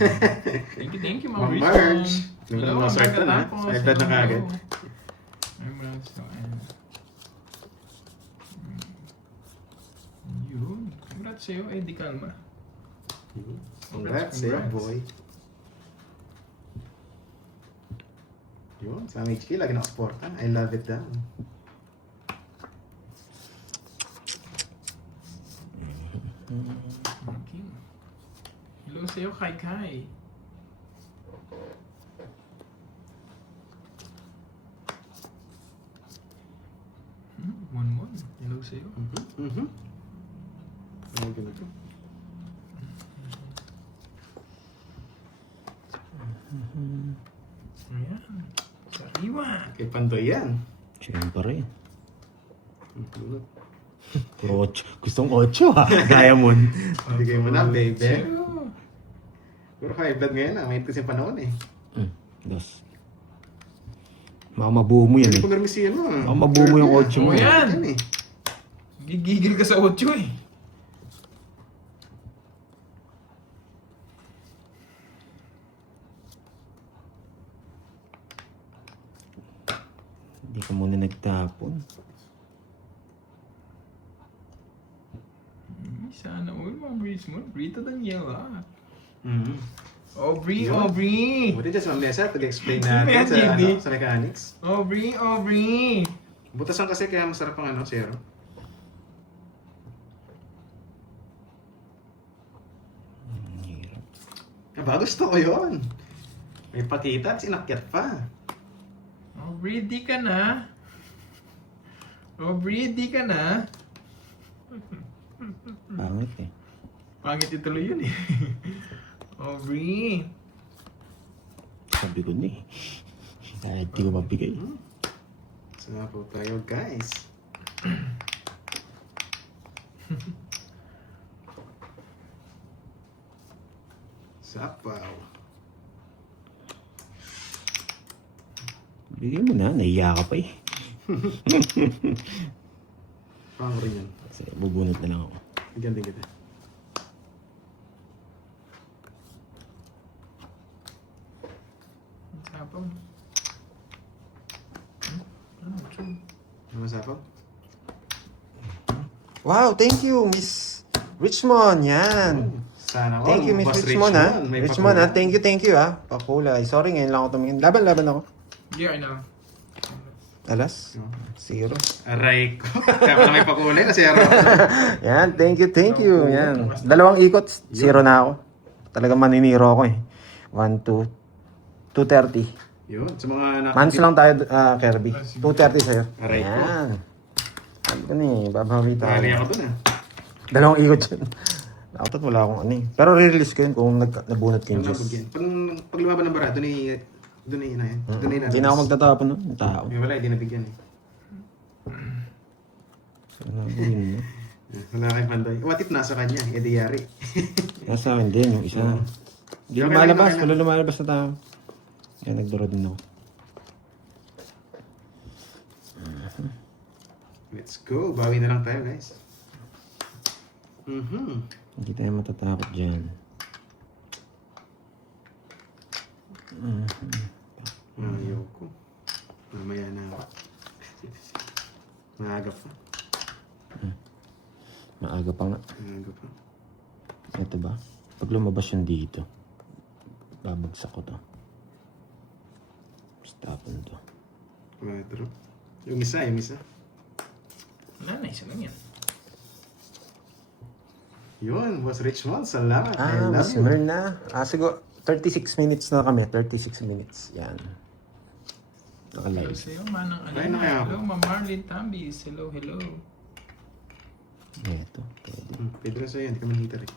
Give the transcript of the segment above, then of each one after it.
Thank you, Ma'am Ma'am Marge. Richmond. Hello, mga swerte na. Swerte na kagad. Yun. Congrats sa'yo, Eddie Calma. Congrats sa'yo, boy. Yun, sa HK, lagi nakasporta. I love it daw. Okay. Hello sa'yo, Kai Kai. Mon. Hello sa'yo. Ay, ganito. Ayan. Sariwa. Kay Pandoy yan. Siyempre. Puro 8. Gustong 8 ha. Diamond. Bigay mo na, baby. Sa'yo. Pero high blood ngayon na. May kasi panahon eh. Das. Baka mabuo mo yan Hindi eh. ko permisi yan mo. Baka mabuo mo yung 8 mo. Oh, yan. Yan eh. Gigigil ka sa 8 eh. Hindi ka muna nagtapon. Sana all, Ma'am Richmond. Rita Daniela. Mhm. Aubrey, Yun. Aubrey. Buti dyan sa Mesa, pag-explain Yan, natin sa, JD. sa mechanics. Aubrey. Butasan kasi kaya masarap ang zero. Hirap. Aba, gusto ko yun. May pakita at sinakyat pa. Aubrey, di ka na. Aubrey, di ka na. Pangit eh. Pangit ituloy yun eh. Aubrey. Sabi ko na eh. Kahit di ko mabigay. Sana po tayo, guys. Sapaw. Bigay mo na. Nahiya ka pa eh. Pang rin yan. Kasi bubunot na lang ako. Bigyan din kita. Sapaw. True. Ano sapaw? Wow, thank you, Miss Richmond. Yan. Sana all. Thank you, Miss Boss Richmond ha. May Richmond ha. pakulay. Thank you ha. Pakulay. Sorry, ngayon lang ako tumingin. Laban ako. Yeah, I know. Alas? No. 0. Aray ko. Kaya pala may pakulay na zero. Yan, thank you. Yan. 2 ikot, 0 na ako. Talagang maniniro ako eh. 1, 2, 230. Yun. Sa mga Mans lang tayo, Kirby. 230 sa'yo. Aray ko. Yan. Sabi ko na eh, babawi tayo. Bali ako dun 2 ikot yun. Dapat wala akong ano eh. Pero re-release ko yun kung nabunot ko yung Ano juice. nabugyan? Pag lumaban ng bara, doon ay inahin. Doon ay Hindi na ako magtatapon nun. Yung tao. May wala, hindi nabigyan eh. Ano gawin mo? Wala kay Pandoy. What if nasa kanya? Eh di yari. Nasa akin din yung isa. Hindi Okay lumalabas. lang. Wala lumalabas na tao. Yan, nagduro din ako. Let's go. Bawi na lang tayo, guys. Hindi tayo matatakot dyan. Ayoko. Mamaya na ako. Maaga pa. Maaga pa nga. Maaga pa. Ito ba? Pag lumabas yun dito, babagsak ko to. Tapon to. 4. Yung isa. Wala na, isa lang yan. Yun, Boss Richmond. Salamat. I love Mas you. meron na. Siguro 36 minutes na kami. 36 minutes. Yan. Hello Naka-live. sa'yo, Manang Ay, na kaya Alina. ako. Hello, Ma'am Marlene Tambis. Hello. Ito. Pwede. Pwede rin sa'yo. Hindi ka manhitar eh.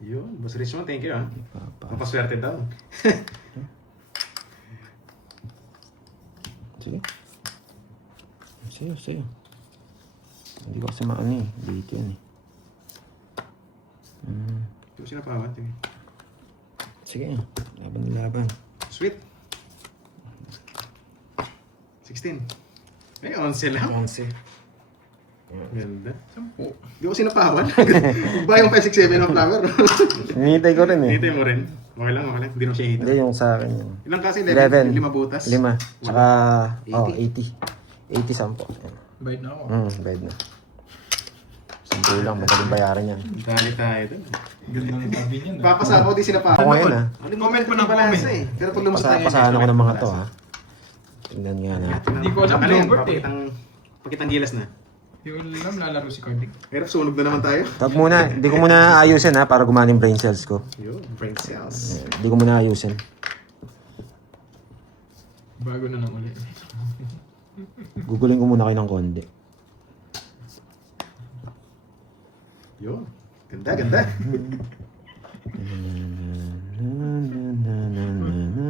Yun, Boss Richmond, thank you ah. Mapaswerte daw. Sige. Sa'yo. Hindi ko kasi maano eh. Dito yun eh. Hindi ko sinapawat eh. Sige. Laban. Sweet. 16. Ay, 11 lang. 11. Ganda. 10. Di ko sinapawan. Ba yung 5, 6, 7 ng flower? Hinihintay ko rin eh. Hintay mo rin. Okay lang, okay lang. Hindi mo siya hita. Hindi, yung sa akin yun. Ilang kasi? 11. 5 butas? 5. Tsaka, 80. 80 sampo. Bayad na ako. Bed na. 10 lang, madaling bayaran yan. Dali tayo dun. Ganda ng tabi niyan. Papasa ako, di sinapawan. Ako ngayon, Comment po ng balasa comment. eh. Pero pag lumusot tayo. Pasahan ako ng mga to ha. Tingnan nga natin. Hindi ko alam, Ano yan? Robert, eh. Pakitang gilas na. Hindi ko alam, lalaro si Cardic. Hirap, sunog na naman tayo. Tag muna, hindi ko muna ayusin ha para gumana yung brain cells ko. Yun, brain cells. Hindi ko muna ayusin. Bago na lang ulit. Gugulin ko muna kayo ng konti. Yun. Ganda, ganda.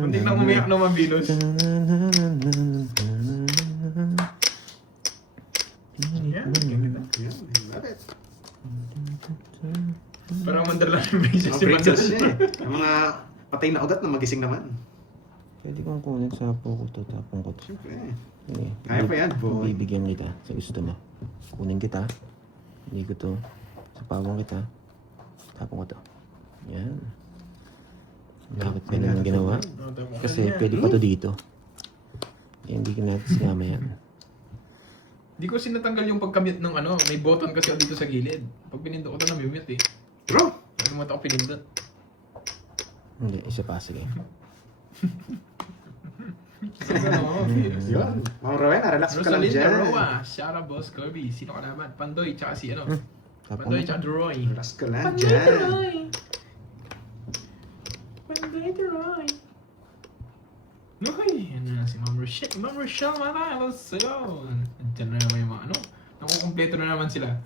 Hindi na umiyak naman, Venus. Yan, ganda. Yan, bakit? Parang mandala ng braces Mga si brain cells Mandala. siya eh. Ang mga patay na ugat na magising naman. Pwede kong kunin sa po ko to, tapong ko to. Siyempre. Okay. Kaya pa yan, boy. Bibigyan kita sa gusto mo. Kunin kita. Hindi ko to. Sa pawang kita. Tapong ko to. Yan. Bakit ganun ang ginawa? Kasi pwede pa to dito. Kaya hindi ka natin sinama yan. Hindi ko sinatanggal yung pagkamute ng ano, may button kasi dito sa gilid. Pag pinindot ko ito, namimute eh. Bro! Ano mo ito ako pinindot? Hindi, isa pa. Sige. Ano, Venus. Yun. Ma'am Rowena, relax ka lang Rosalinda dyan. Roa, Shara Boss Kirby, sino kalaban? Pandoy, tsaka si ano? Tapong Pandoy, ko. tsaka Duroy. Relax ka lang dyan. Pandoy, Duroy. Noy, ano na si Ma'am Rochelle. Ma'am Rochelle, marahil sa'yo. Andiyan na naman yung mga ano. Nakukumpleto na naman sila.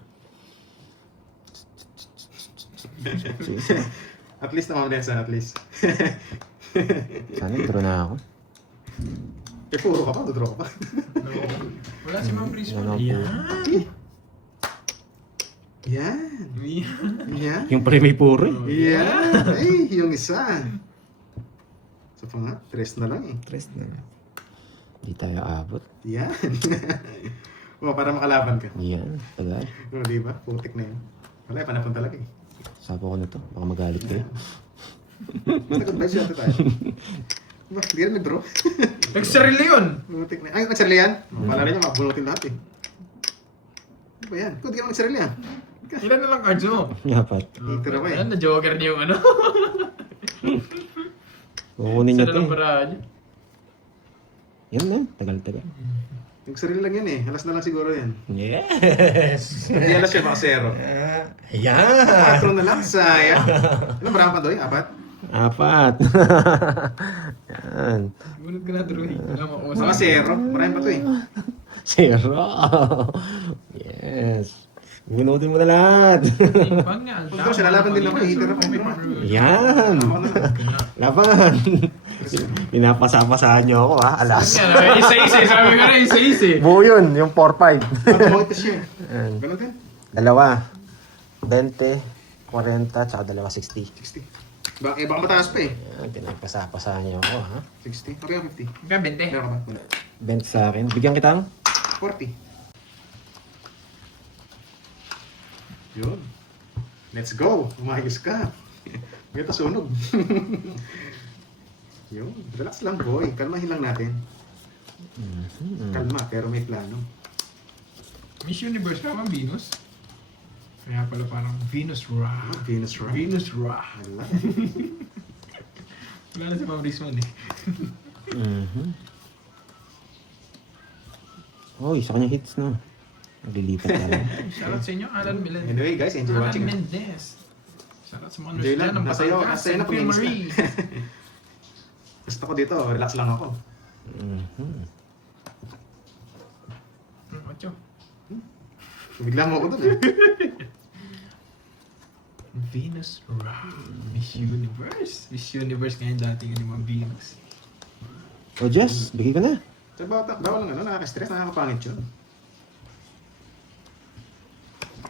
At least na Ma'am Nelson, at least. Sana draw na ako. Eh, puro ka pa, dodraw ka pa. No. Wala si Ma'am Prisma. Ano po? Yan. Yan. Yung pala may puro eh. Yan. Ay, yung isa. So pa nga, 3 na lang eh. Tres na. Hindi tayo abot. Yan. O, para makalaban ka. Yan, tagal. O, diba? Putik na yun. Wala, panapon talaga eh. Sapa ko na to. Baka magalit kayo. Basta goodbye siya tayo. Diba? Hindi rin nag-draw. Nagsarili yun! Putik na. Ay, nagsarili yan? Pala rin niya, mabunutin lahat eh. Ano ba yan? Kung di ka nagsarili yan. Ilan na lang cards mo? Yapat. Tira pa eh. Ayan, na-joker niya yung ano. Kukunin niyo Isa na to lang eh. paraan niya. Yan na. Tagal-tagal. Nagsarili lang yan eh. Alas na lang siguro yan. Yes! Hindi alas siya, baka 0. Ayan! 4 na lang, sayang. Ano, marami pa doon? 4? Apat. Yan. Gunod ka na, Drew. Wala mo ako Baka 0. Marami pa to eh. 0. Yes. Bunutin mo na lahat. Pan nga. Pag daw siya, lalaban din naman, hitter ako. Yan. Ako na lang. Laban. Pinapasa-pasahan niyo ako ha. Alas. Isa-isa. Sabi ka na, isa-isa. Buo yun. Yung 4-5. Automotive siya. Yan. Ganun din. Dalawa. 20, 40, tsaka dalawa 60. 60. Baka mataas pa eh. Yan. Pinapasa-pasahan niyo ako ha. 60. Okay, 50. Kaya 20. Meron ka ba? Wala. 20 sa akin. Bigyan kitang 40. Yun. Let's go. Umayos ka. Ito sunog. Yun. Relax lang, boy. Kalmahin lang natin. Kalma, pero may plano. Miss Universe ka man, Venus? Kaya pala parang Venus Ra. Venus Rock. Venus Ra. Wala. Wala na si Ma'am Rizman eh. Oh, isa kanyang hits na. Naglilipat ka lang. Shoutout sa inyo, Alan Milan. Anyway, guys, enjoy Alan watching. Mendez. Shoutout sa mga nurse Enjoy lang. dyan ng Nasa iyo, Batangas. nasa iyo na St. Phil pag-inis ka. Marie. Gusto ko dito, relax lang ako. Ocho. Bigla mo ako dun eh. Venus Ra. Miss Universe. Miss Universe ngayon dating yung mga Venus. Oh, Jess, bigay ka na. Sa bawal lang ano, nakaka-stress, nakakapangit yun.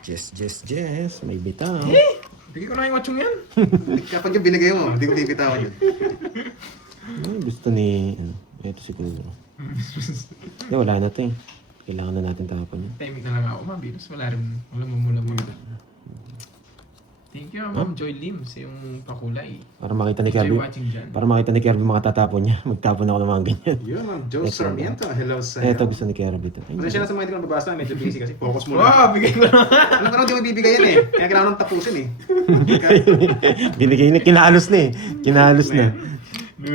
Jess. May bitaw. Bigay ko na yung watchong yan. Kapag yung binigay mo, hindi ko bibitawan yun. Gusto ni... Ito siguro. Hindi, wala na to eh. Kailangan na natin tapon yun. Timing na lang ako, Venus. Wala mamula-mula. Thank you, Ma'am Joy Lim, sa yung pakulay. Para makita ni Enjoy Kirby. watching dyan. Para makita ni Kirby mga tatapon niya. Magtapon ako ng mga ganyan. Yun, Ma'am Joe Sarmiento. Hello sa Ito gusto ni Kirby to. Pasensya na sa mga hindi ko nababasa. Medyo busy kasi. Focus mo lang. Wow, bigay ko na. Alam ko na, di mo ibibigay yan eh. Kaya kailangan nang tapusin eh. Binigay na, kinahalos na eh. Kinahalos na. 9.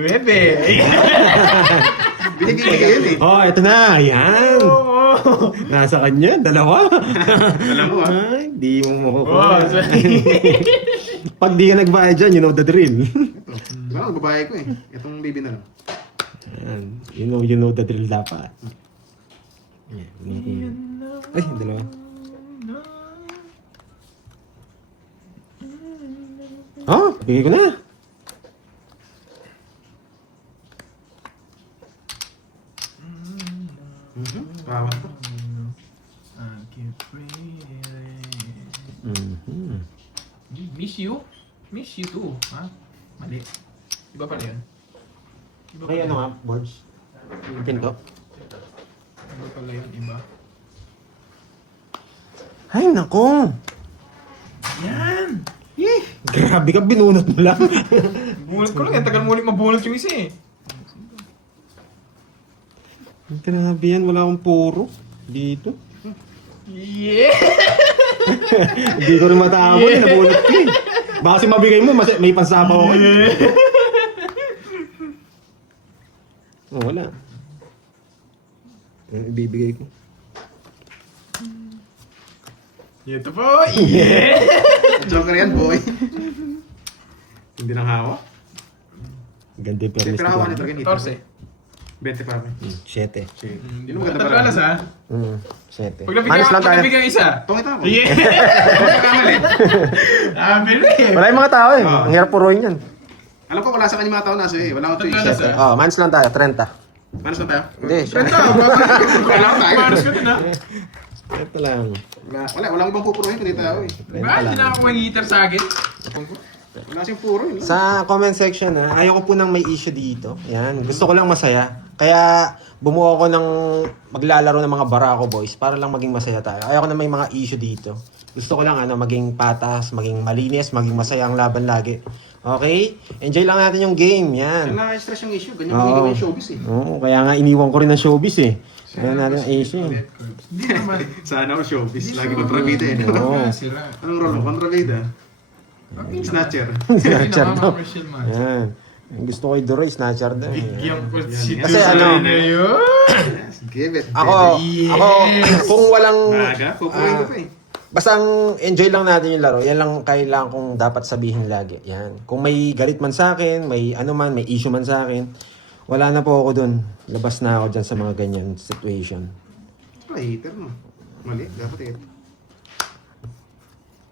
Binibigay yan eh. Oh, ito na. Ayan. Nasa kanya. Dalawa. Alam mo ah. Ay, di mo Oh, makukuha. sorry. Pag di ka nagbayad dyan, you know the drill. Ito. Diba, babae ko eh. Itong baby na lang. Ayan. You know the drill dapat. Ayan. Ay, dalawa. Oh, bigay ko na. Bawat to. Mhm. Miss you? Miss you too, ha? Mali. Iba pala yun. Iba Ay, pala ano yun. nga, boards? Yung pinto? Iba pala yun, iba. Ay, nako! Yan! Grabe ka, binunot mo lang. Bunot ko lang, tagal mo ulit mabunot yung isa eh. Grabe yan, wala akong puro. Dito. Yeah! Hindi ko rin matapon, nabunot ko eh. Baka kasi mabigay mo, may pansapaw ako. Oh, wala. Ibibigay ko. Ito po! Yeah! Joker yan, boy. Hindi nang hawa. Ganda yung permis. Pero hawa nito rin. 14. 20 pa rin. 7. Hindi mo maganda Tatlo alas ha? 7. Pag nabigyan isa. Tungit ako. Yeah! Bili! Wala yung mga tao eh. Oo. Ang hirap puruin yan. Alam ko wala sa kanya mga tao nasa eh. Wala ko Tatlo choice. alas ha? Oh, mans lang tayo, 30. Paano sa tayo? Hindi, siya. Wala ko tayo. Paros ka din ha? Ito lang. Wala akong ibang pupuruhin kundi tayo eh. Ba, hindi na ako mag-heater sa akin. Wala siyang puro eh. Sa comment section ayoko po nang may issue dito. Yan, gusto ko lang masaya. Kaya bumuo ako ng maglalaro ng mga Barako Boys para lang maging masaya tayo. Ayoko na may mga issue dito. Gusto ko lang maging patas, maging malinis, maging masaya ang laban lagi. Okay? Enjoy lang natin yung game. Yan. Kaya na-stress yung issue. Ganyan mo gawin yung showbiz eh. Oo, kaya nga iniwan ko rin ng showbiz eh. Kaya natin ang issue. Hindi naman. Sana ako showbiz. Lagi kontrabida eh. Oo. Sira. Anong role mo? Kontrabida? Snatcher. Snatcher Hindi daw. naman commercial man. Yan. Gusto ko i-Duroy, snatcher daw. Bigyan ko si Kasi Dusan ano, na yun. Yes, give it. Ako, Yes! kung walang... Maga, pupuruhin ko pa eh. Basta ang enjoy lang natin yung laro. Yan lang kailangan kong dapat sabihin lagi. Yan. Kung may galit man sa akin, may ano man, may issue man sa akin, wala na po ako dun. Labas na ako dyan sa mga ganyan situation. Ay, hater no. Mali, dapat eh.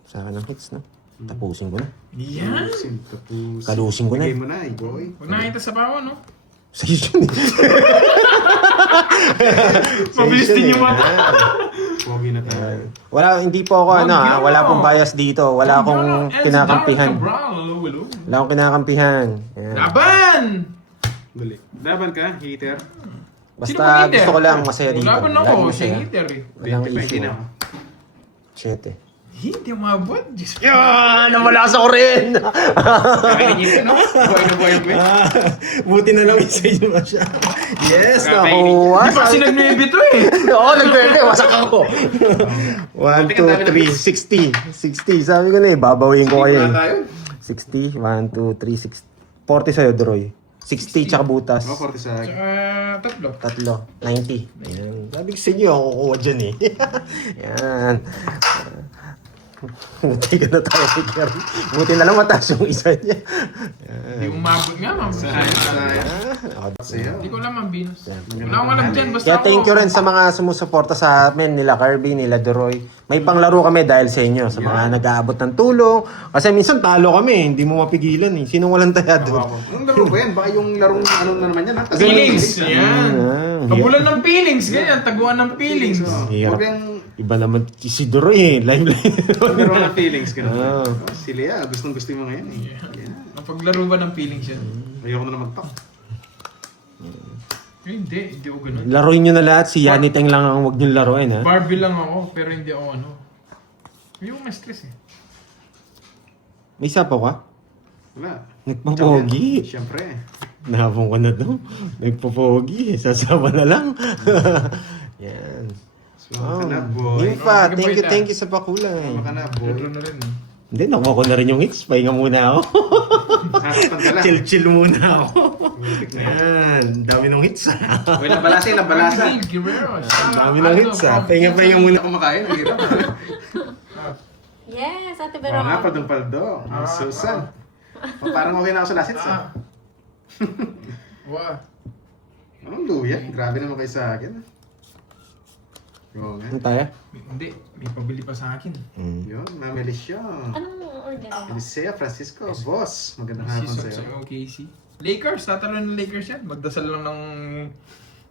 Sa akin ang hits, no? Tapusin ko na. Yan! Tapos, Kalusin ko na. bigay mo na eh, boy. Huwag nakita sa bawa, no? Sa yun eh. Mabilis din yung mata. Pogi na tayo. Wala, hindi po ako wala pong bias dito. Wala akong kinakampihan. Wala akong kinakampihan. Yan. Laban! Dali. Laban ka, hater. Basta gusto ko lang masaya dito. Laban ako, Lagi siya masaya. hater eh. Walang 20 pa, hindi issue. na ako. 7. Hindi umabot. Diyos ko. Yan! Namalakas ako rin! Kakainin niyo no? Buhay na buhay ko eh. Buti na lang isa yun siya. Yes! Kakainin. Nakuha! Di pa kasi nag-nuebe to eh. Oo, nag-bebe. Wasak ako. 1, 2, 3, 60. 60. Sabi ko na eh, babawin ko kayo Wala eh. tayo. 60. 1, 2, 3, 6. 40 sa'yo, Droy. 60 tsaka butas. Ako, 40 sa akin. Tatlo. Tatlo. 90. Ayan. Sabi ko sa inyo, ako kukuha dyan eh. Yan. Buti ka na tayo kay Gary. Buti na lang mataas yung isa niya. Hindi umabot nga, ma'am. Sa'yo. Hindi ko alam, ma'am, Venus. Wala akong alam dyan. Basta Kaya thank you rin sa mga sumusuporta sa amin, nila Kirby, nila Duroy. May panglaro kami dahil sa inyo, sa mga nag-aabot ng tulong. Kasi minsan talo kami, hindi mo mapigilan eh. Sinong walang taya doon? Ang laro ba yan? Baka yung larong ano na naman yan ha? Feelings. Yan. Ah, Kabulan ng feelings. Ganyan. Taguan ng feelings. Hirap. Huwag yung Iba naman si Duroy eh. Live. laro ng feelings. Ah. Si Lea, gustong-gusto yung mga yan eh. Ang paglaro ba ng feelings yan? Ayoko na magtak. Hindi ako ganun. Laruin nyo na lahat. Si Yanni Teng lang ang huwag nyo laruin, ha? Barbie lang ako, pero hindi ako ano. Yung mas stress eh. May sapaw ka? Wala. Nagpapogi. Siyempre. Nahabong ka na to. Nagpapogi. Sasama na lang. Yan. Sumama ka na, Wow. boy. Yun pa. Oh, sige, Thank boy, you sa pakulay. Sumama ka na, boy. Pero na rin eh. Hindi, nakuha ko na rin yung hits. Pahinga muna ako. Sasaktan ka lang. Chill muna ako. Butik na yan. Yan. Dami ng hits, ha? Uy, nabalasa yung nabalasa. Miguel Guerrero. Dami ng hits, ha? Pahinga muna. Hindi ako makain. Ang hirap. Yes, Ate Oo Veron. nga, paldong-paldo. Ang Susan. Oh, parang okay na ako sa last hits, ah. Wow. Anong luya? Grabe naman kayo sa akin. Oo nga. Ano tayo? Hindi, may pabili pa sa akin. Yun, Mamelis yun. Anong order mo? Elisea Francisco, boss. Magandang hapon Si sa'yo. sa OKC. Lakers, tatalo ng Lakers yan. Magdasal lang ng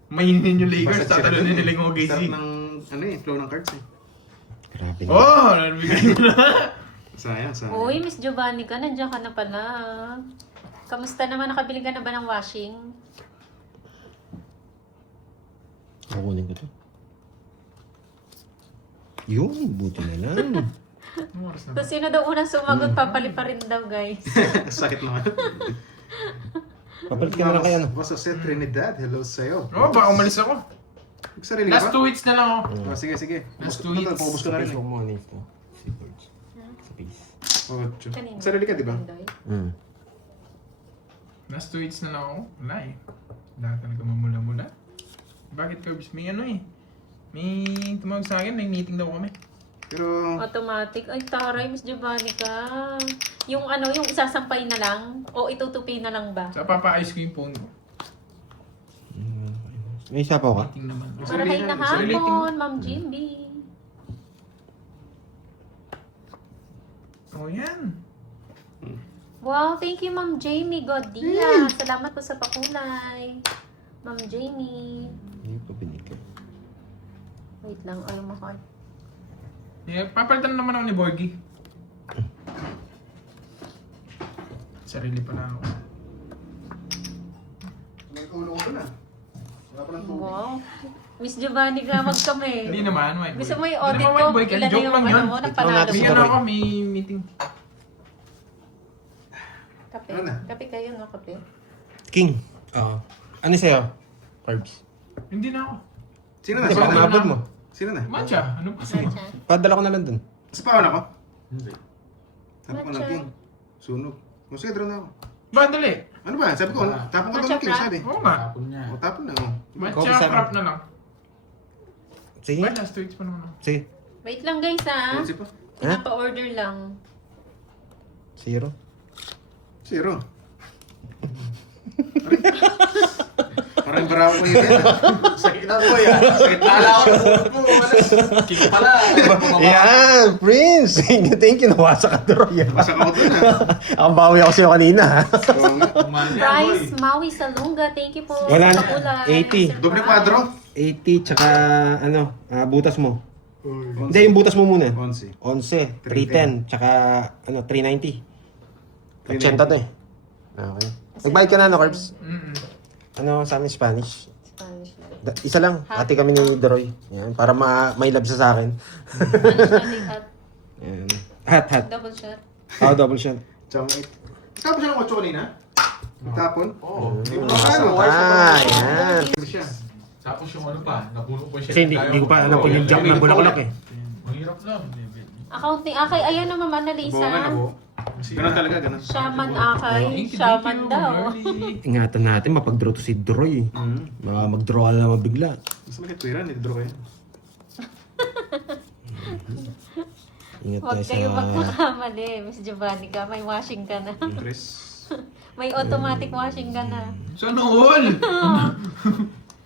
mahinin yung Lakers, Basta tatalo sila nila dun, yung OKC. Start ng, ano eh, flow ng cards eh. Grabe na. Oh, nabigay ko na. Sayang. Uy, Miss Giovanni ka, nandiyan ka na pala. Kamusta naman? Nakabili ka na ba ng washing? Kukunin ko to. Yun, buti na lang. Anong oras na ba? Kung sino daw unang sumagot, papali pa rin daw, guys. Sakit naman. Papalit ka na lang kay ano. Boss Jose Trinidad, hello sa'yo. Oh, baka umalis ako. Sarili ka Last ba? 2 weeks na lang ako. Oh, sige. Last Pumubos- 2 hits. Pumubos ko na rin eh. mo ano ito. Seaboards. Space. Ocho. Kanina. Sarili ka, di ba? Indoy. Last 2 weeks na lang ako. Wala eh. Wala talaga mamula-mula. Bakit Curbs? May ano eh. May tumawag sa akin, may meeting daw kami. Pero, Automatic. Ay, taray, Miss Giovanni ka. Yung ano, yung isasampay na lang? O itutupi na lang ba? Sa papaayos ko yung phone ko. May sapaw ka? Meeting naman. Marahay na Relating. hapon, Ma'am Jimby. Oh, yan. Wow, thank you, Ma'am Jamie Godia. Salamat po sa pakulay. Ma'am Jamie. Hindi ko binigay. Wait lang, ayaw mo heart. Yeah, papalitan naman ako ni Borgie. Sarili pala ako. may ulo ko na. Wala pa ng tubig. Wow. Miss Giovanni ka, wag kami. Hindi naman, white boy. Gusto mo yung Hindi audit naman ko? white boy, kaya Ilan na joke yung lang ano yun. mo? Ito Nagpanalo natin mo? Bigyan ako, may meeting. Kape. Ano na? Kape kayo, no? Kape. King. Oo. Ano sa'yo? Carbs. Hindi na ako. Sino na? Hindi, baka maabot mo. Sino na? Matcha, ano pa sa'yo? Matcha. Padala ko na lang dun. Sa paon ako? Hindi. Tapos ko Matcha. ng king. Sunog. O sige, draw na ako. Ba, dali. Ano ba? Sabi ko, tapon ko Matcha ng king, frap? sabi. Oo nga. O, tapon na. O. Matcha Coffee sabi. frap na lang. Sige. Ba, last 2 weeks pa naman ako. Sige. Wait lang guys ha. Kotse pa. Pinapa-order lang. 0. Zero. Parang baraw ko yun. Sakit na po yan. Sakit pala ako. Kiko pala. Yan, Prince! Thank you, nawasa ka doon. Masak ako dun ha. Ang bawi ako sa'yo kanina, ha? Oo nga. Price, Maui Salunga. Thank you po. Wala sa na. pakulay. 80. Doble kwadro. 80, tsaka ano, butas mo. Hindi, yung butas mo muna. 11. 11, 310, tsaka ano, 390. 80 to eh. Okay. Nagbayad ka na, no, Carbs? Ano sa amin, Spanish? Spanish lang. Isa lang, ate kami ni Deroy. Yan, para may love sa akin. Spanish natin at Yan. Hat. double shot. Oh, double shot. Tsaka 8. Tapos siya ng 8 kanina? Tapon? Oo. Hindi mo Yan. siya. Tapos yung ano pa, napuno po siya. Kasi hindi ko pa alam kung yung jump ng bulaklak eh. Mahirap lang. Accounting akay. Ayan naman, Buo nga na Annalisa. buo. Ganun talaga, ganun. Shaman akay. Shaman daw. Ingatan natin, mapag-draw to si Deroy. Baka mag-draw ka na naman bigla. Mas magkatwira, nito kayo. Ingat Huwag tayo kayo sa... magkakamali. Miss Giovanni ka. May washing ka na. Chris. May automatic washing ka na. Sana all!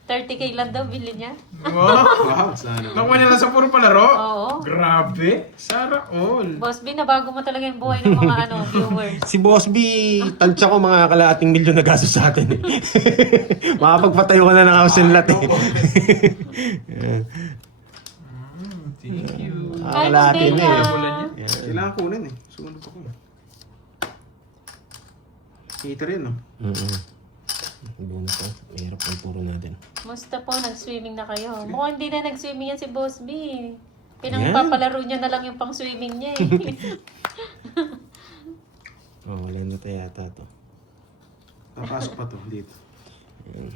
30k lang daw bili niya. Wow! Wow, sana. Nakuha niya lang sa puro palaro? Oo. Grabe! Sana all! Boss B, nabago mo talaga yung buhay ng mga viewers. Si Boss B, tansya ko mga kalahating milyon na gastos sa atin eh. Makapagpatayo ka na ng house and lot eh. Thank you. Kahit Kalahati na Bea. eh. Ulan niya? Yan. Kailangan kunin eh. Sumunod ako. Heater yun, no? Buo na to. Mahirap ang turo natin. Musta po, nag-swimming na kayo? Mukhang hindi na nag-swimming yan si Boss B. Pinangpapalaro niya na lang yung pang-swimming niya eh. Oh, wala na tayo yata to. Papasok pa to dito. Ayan.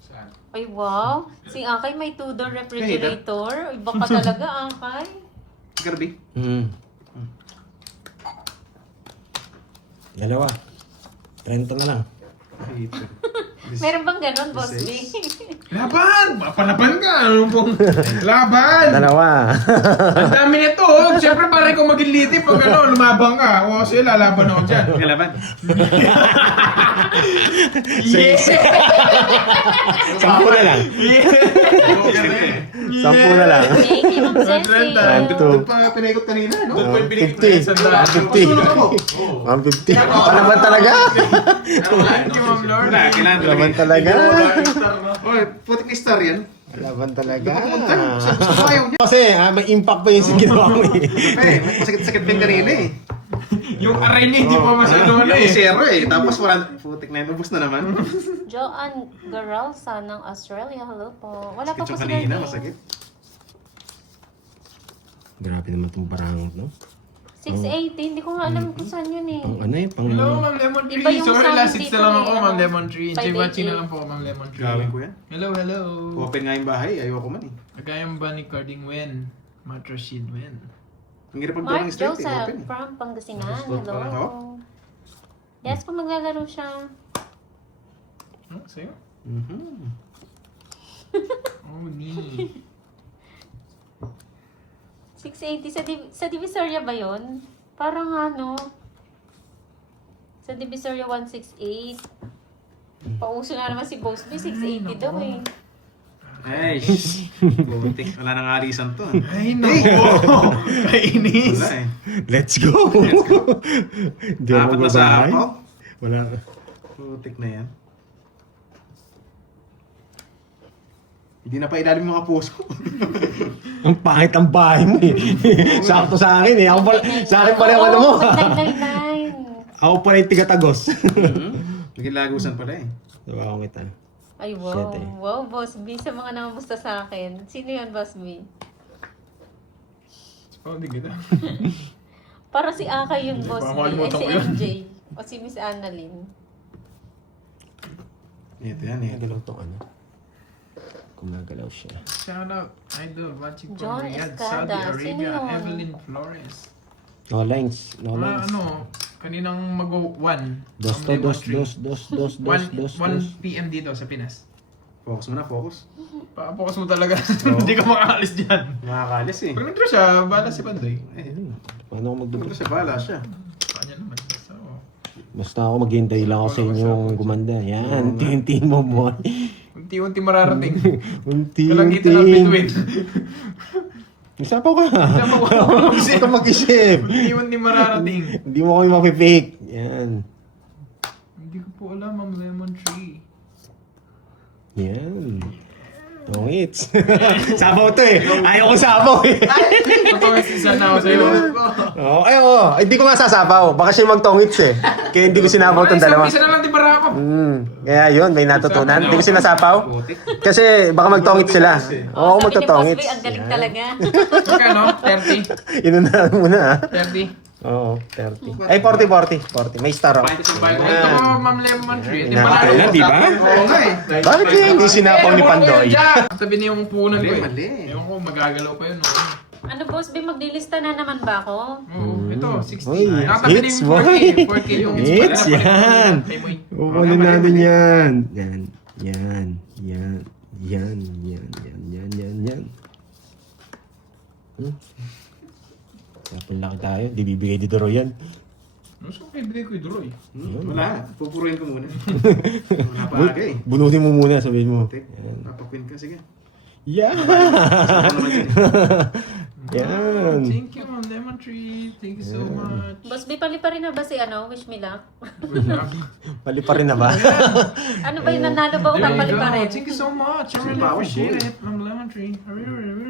Saan? Ay wow, si Akay may two-door refrigerator. Iba ka talaga, Akay. Garbi. Dalawa. 30 na lang. Meron bang ganun, Boss B? Laban! Papanapan ka! Ano pong... Laban! Dalawa. Ang dami nito, oh. Siyempre pare ko magiliti pag ano, lumabang ka. O kasi lalaban ako dyan. Kalaban. Yeah! 10 na lang. Yeah! 10 na lang. Thank you, Ma'am Ceci. 1, 2. Doon pa pinaikot kanina, no? 50. 150. 150. Palaban talaga. Thank you, Ma'am Lord. Wala, kailangan Palaban talaga. Oy, putik na star yan. Palaban talaga. Ayaw niya. Kasi may impact pa yung ginawa mo eh. May masakit-sakit din kanina eh. Yung aray niya hindi pa masyado ano Yung eh. zero eh. Tapos wala, putik na yun. Ubus na naman. Joanne Garalsa ng Australia. Hello po. Wala pa Sakit po yung sila kanina, din. masakit. Grabe naman itong parangot, no? 680. Hindi ko nga alam kung saan yun eh. Pang ano eh, pang... Hello, Ma'am Lemon Tree. Iba yung Sorry, sa amin last hits dito na lang eh, ako, ano, Ma'am Lemon Tree. Enjoy 588. watching na lang po, Ma'am Lemon Tree. Gawin ko yan. Hello, hello. Open nga yung bahay. Ayoko man eh. Nagayang ba ni Carding Wen? Matrashid Wen. Ang hirap Mark mag-drawing straight eh. Joseph Open eh. from Pangasinan. Gusto pa lang ako? Hello. Yes, kung maglalaro siya. Oh, sa'yo? Mhm. Oh, ni. 680 sa Divisoria ba yun? Parang ano, sa Divisoria 168. Pauso na naman si Boss B, 680 daw eh. Ay, butik. Wala nang alisan to. Ay, no. Kainis. Wala eh. Let's go! Di ako Apat na sa magbabahay. apaw. Wala. Butik na yan. Hindi na pa ilalim mga puso. Ang pangit ang bahay mo eh. Sakto sa akin eh. Ako pala, sa akin pala yung ano mo. 999. Ako pala yung tigatagos. Naging lagusan pala eh. Diba akong kita? Ay wow, Shit eh. wow Boss B, sa mga namamusta sa akin. Sino yun Boss B? Oh, di kita. Para si Akay yung Boss Baka B, makalimutan si ko yun. MJ. O si Miss Annalyn. Ito yan eh. Gumagalaw tong ano. Gumagalaw siya. Shout out, idol, watching from John Riyadh, Estrada. Saudi Sino Arabia, yun? Evelyn Flores. No lines. No lines. Ano, kaninang mag-1. 1 PM dito sa Pinas. Focus mo na, focus. Focus mo talaga. Hindi ka makaalis dyan. Nakakalis eh. Pag nag-draw siya, bala si Bandoy. Paano ako Ito magdubog? siya, bahala siya. Kanya naman. So, Basta ako maghihintay lang ako sa inyong gumanda. Yan, tintin mo mo. unti-unti mararating. Unti-unti. Kalangitan ng bituin. Isapaw ka. Isapaw ka. Huwag ka mag-isip. Unti-unti mararating. Hindi mo kami mapipake. Yan. Hindi ko po alam, Ma'am Lemon Tree. Yan. Tongits. Sabaw to eh. Ayaw ko sabaw eh. Kapag isa na ako sa'yo. Hindi ko nga sasabaw. Baka siya magtongits eh. Kaya hindi ko sinabaw tong dalawa. Isa na lang di para ako. Kaya yun, may natutunan. Hindi ko sinasapaw. Putik. Kasi baka magtongits sila. Oo, Sabi ni Boss B, magtotongits. ang galing talaga. Magkano? 30? Inunahan mo na ah. 30? Oo, 30. Ay, 40. May star ako. Ito ko, Ma'am Lemon Tree. Di Nakakaya, ba? di ba? Oo nga eh. Bakit kaya hindi sinapaw ni Pandoy? Sabi niya yung punan ko eh. Mali. Ewan ko, magagalaw pa yun. Oo, Ano Boss B, maglilista na naman ba ako? ito, 60. Uy, Nakatabi hits, yung boy. 4K. 4K yung Hits, yan. Kukunin natin yan. Yan. Kapag laki tayo, di bibigay dito ro yan. So, bibigay ko yung Droy. Wala. Pupuruin ko muna. Napaga eh. Bunutin mo muna, sabihin mo. Putik. Napakwin ka. Sige. Yan! Ano naman yun? Yan! Thank you, Ma'am Lemon Tree. Thank you so much. Boss B, pali pa rin na ba si Wish Me Luck? Good luck. Pali pa rin na ba? Ano ba yung nanalo ba o There you pali go. pa rin? Thank you so much. I really appreciate it, Ma'am Lemon Tree. I really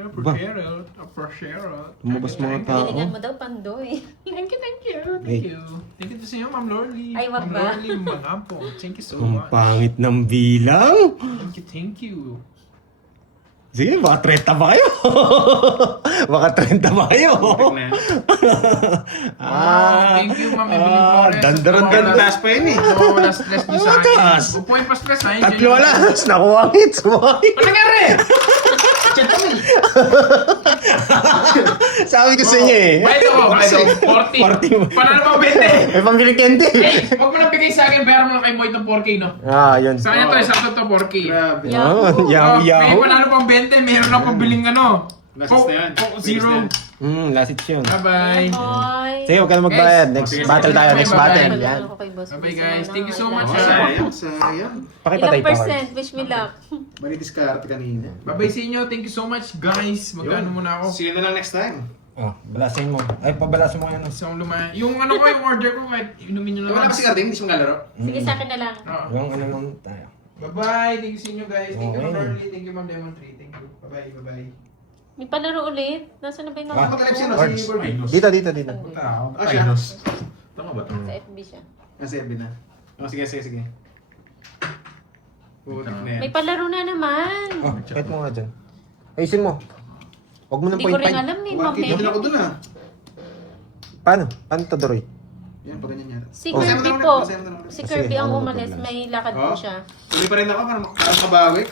appreciate Appreciate it. Lumabas mga tao. Galingan mo daw, Pandoy. Thank you. Hey. Thank you to sa inyo, Ma'am Lorly. Ay, wag Ma'am ba? Lorly, mga po. Thank you so Ang much. pangit ng bilang. Thank you. Sige, baka 30 ba kayo? Baka 30 ba kayo? Thank you, Ma'am Emily Flores. Dandaran-dan. Last pa yun eh. No, last niyo sa akin. Wakas. Upuin pa stress ha. Tatlo alas. Nakuha hits. Sumakit. Ano nangyari? Sabi ko sa inyo eh. Bayad ako, 40. 40. Panalo pa 20. May pambili kente. Hey, huwag mo na bigay sa akin, bayaran mo lang kay Boyd ng 4K, no? Yun. Sa kanya to, isang to 4K. Grabe. Oh, May yaw-yaw. panalo pang 20, meron ako biling ano. Last hits na yan. Zero. Last hits yun. Bye-bye. Boy. Sige, huwag ka na magbayad. Guys, Next sige, battle sige, tayo. bye, Next bye, battle. bye. Yan. Bye-bye, guys. Thank you so much, Oh, ha. sayang, sayang. Pakipatay Ilang pa. percent? Wish me luck. Mali discard kanina. Bye-bye sa inyo. Thank you so much, guys. Magkano muna ako. See you na lang next time. Balasin mo. Ay, pabalasin mo yan. Isang yung ano ko, yung order ko, kahit inumin nyo na Wala lang. kasi karding, hindi siya maglalaro. Sige, sa akin na lang. Oo. Yung ano lang tayo. Bye-bye. Thank you sa inyo, guys. Thank you, Ma'am Okay. Lorly. Thank you, Ma'am Lemon Tree. Thank you. Bye-bye. Bye-bye. May palaro ulit. Nasaan na ba yung Ah. Mag-live siya, no? Orange. Si Gordy. Dito. Ah, siya. Tama ba? Sa FB siya. Nasa FB na. Oh, sige. Putik na yan. May palaro na naman. Kahit mo nga dyan. Ayusin mo. Huwag mo nang Hindi ko point rin point. alam ni 1K Ma'am din ako Mel. dun ah. Paano? Paano to, Doroy? Yan, pa ganyan yan. Si Oh. Kirby Masaya mo po. naman, masaya mo naman. Si Kirby ang Sige, umalis. ano, May lakad po Oh. siya. Tuloy pa rin ako para makabawi.